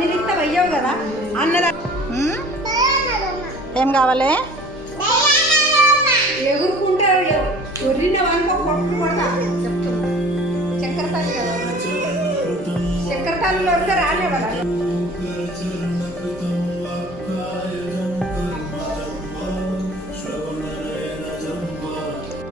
నీకు అయ్యావు కదా అన్నదా ఏం కావాలి ఎగురుకుంటారు ఎర్రిన వానికో కొట్టు కొడతా చెప్తున్నా చక్కెర తల్లి కదా చక్కెర తల్లిలో వస్తే రాలే కదా